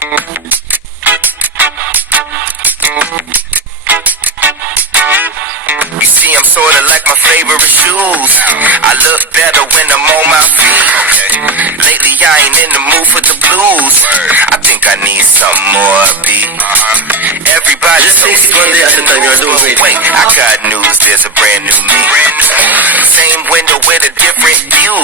You see, I'm sorta like my favorite shoes. I look better when I'm on my feet. Lately I ain't in the mood for the blues. I think I need something more upbeat. Everybody's so scared to lose, but wait, I got news, there's a brand new me. Same window with a different view.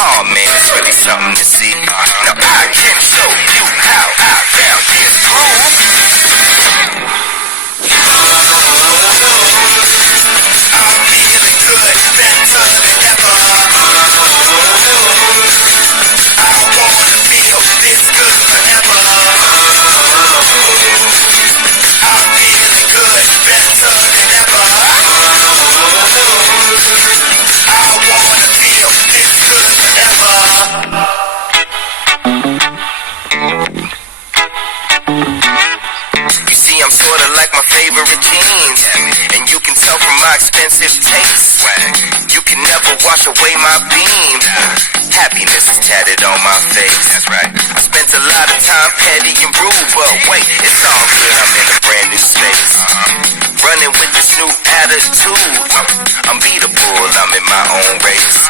Oh man, it's really something to see. Now I can show you how I found this groove. I'm feeling good, better than ever. I wanna feel this good forever. I'm feeling good, better than ever. I wanna feel this good forever. You see, I'm sorta like my favorite jeans, and you can tell from my expensive taste. You can never wash away my beam. Happiness is tatted on my face. That's right. I spent a lot of time petty and rude, but wait, it's all good. I'm in a brand new space. Running with this new attitude. Unbeatable, I'm in my own race.